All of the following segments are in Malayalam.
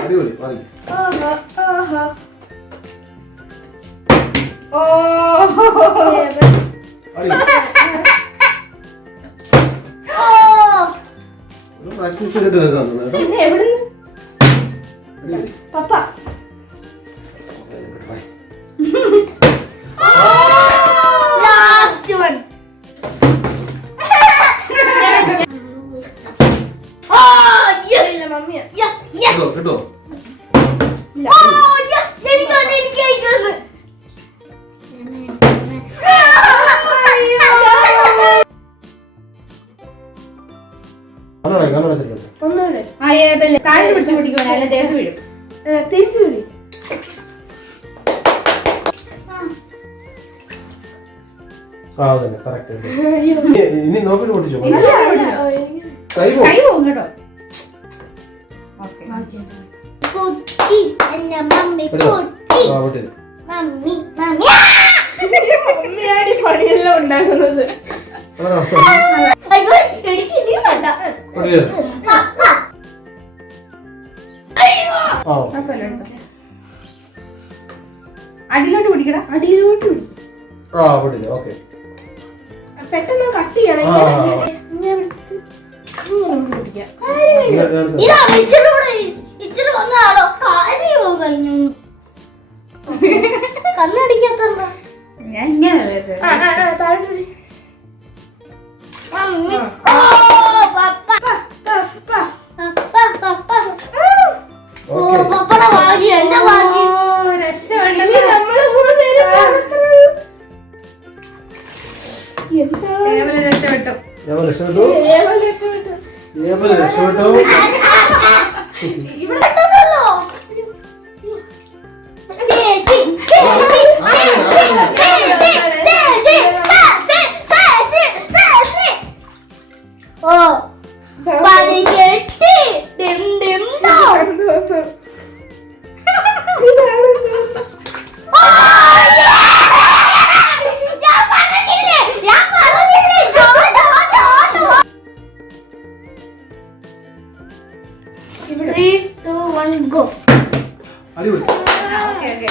അടിപൊളി മതി ഓ. പ്രാക്ടീസ് ചെയ്തിട്ട് വരുന്നതാണ് കേട്ടോ. പപ്പ. താഴെ പിടിച്ച് പിടിക്കുവാൻ അല്ലെ ദേഹത്ത് വീഴും. തിരിച്ചു വീഴും. ഇനി നോക്കിട്ട് പൊട്ടിച്ചോ? കൈ പോകും കേട്ടോ. പൊട്ടി. എന്റെ മമ്മി പൊട്ടി. മമ്മി മമ്മി മമ്മിയാണ് പണിയെല്ലാം ഉണ്ടാക്കുന്നത്. അടിയിലോട്ട് പിടിക്കടാ അടിയിലോട്ട് പിടിക്കും പെട്ടെന്ന് കട്ട് ചെയ്യണം ഞാൻ ഇച്ചിരി വന്നതാണോ കാലിയോ കഴിഞ്ഞു കണ്ണടിക്കാത്ത ഞാൻ ഇങ്ങനെ താഴോട്ട് ఎవరు షూటు ఎవరు షూటు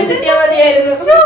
കിട്ടിയ മതിയായിരുന്നു.